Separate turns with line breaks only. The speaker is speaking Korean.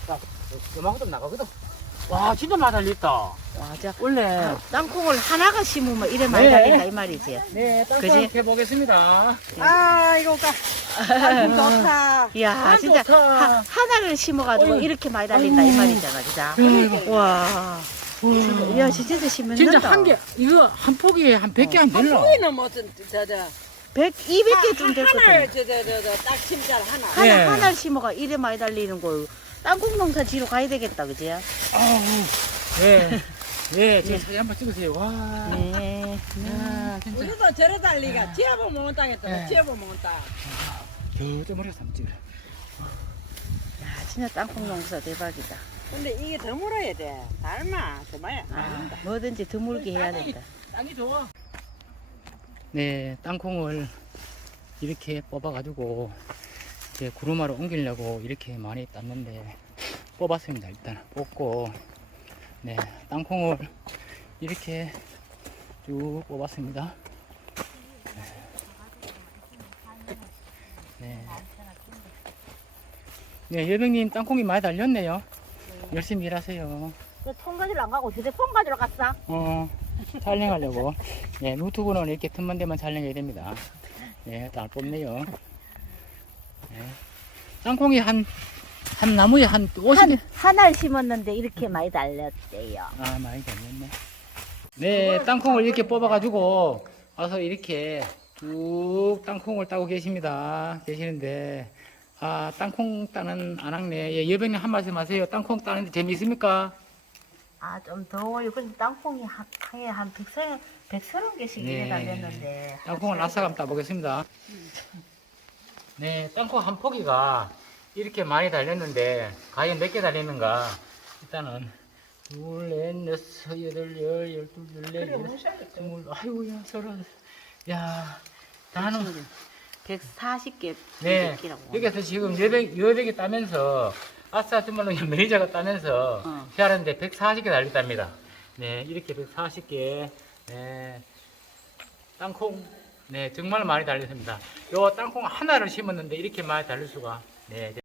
자, 요만큼 좀 나가거든. 와, 진짜 많이 달렸다.
와, 저
원래.
땅콩을 하나가 심으면 이래 많이
네.
달린다 이 말이지.
네,
그지?
땅콩 해보겠습니다.
아, 이거 까. 아, 좋다.
이야,
아,
진짜
좋다.
하나를 심어가지고
어이구.
이렇게 많이 달린다 이 말이잖아, 진짜.
아이고.
와, 야, 진짜 심는다.
진짜 한 개, 이거 한 포기에 한 100개 안
한
될라.
포기는 무슨,
200개쯤 됐거든.
하나를, 딱 심잘 하나.
네.
하나를 심어가 이래 많이 달리는 걸 땅콩 농사 지러 가야 되겠다, 그지?
아우, 네. 네, 지금 사진 한번 찍으세요. 와.
네.
야, 진짜.
우리도 저러 달리가 지어보 먹은 땅에다
네.
지어보 먹은 땅.
저 머리가 삼지.
야, 진짜 땅콩 농사 대박이다.
근데 이게 더 물어야 돼. 닮아. 정말.
아, 뭐든지 드물게 해야 된다.
땅이 좋아. 네, 땅콩을 이렇게 뽑아가지고 이제 구루마로 옮기려고 이렇게 많이 땄는데 뽑았습니다. 일단 뽑고, 네, 땅콩을 이렇게 쭉 뽑았습니다. 네. 네, 여병님 땅콩이 많이 달렸네요. 열심히 일하세요.
통 가지러 안 가고 휴대폰 가지러 갔어?
촬영하려고. 네, 유튜브는 이렇게 틈만 되면 촬영해야 됩니다. 네, 잘 뽑네요. 네. 땅콩이 한 나무에 한 50개.
하나를 심었는데 이렇게 많이 달렸대요.
아, 많이 달렸네. 네, 땅콩을 이렇게 뽑아가지고 와서 이렇게 쭉 땅콩을 따고 계시는데, 아, 땅콩 따는 안학네. 예, 여병님 한 말씀 하세요. 땅콩 따는데 재미있습니까?
아, 좀 더워요. 근데 땅콩이 한 130개씩
네.
이래 달렸는데.
땅콩을 나사감 따보겠습니다. 네, 땅콩 한 포기가 이렇게 많이 달렸는데 과연 몇 개 달렸는가? 일단은 둘, 넷, 여섯, 여덟, 열, 열둘, 열넷, 스물, 아이고야, 서른, 야, 다는
140개.
네, 여기서 지금 여백이 따면서 아싸 정말로 매니저가 따면서 하는데 140개 달렸답니다. 네, 이렇게 140개. 네, 땅콩, 네, 정말 많이 달렸습니다. 요 땅콩 하나를 심었는데 이렇게 많이 달릴 수가. 네.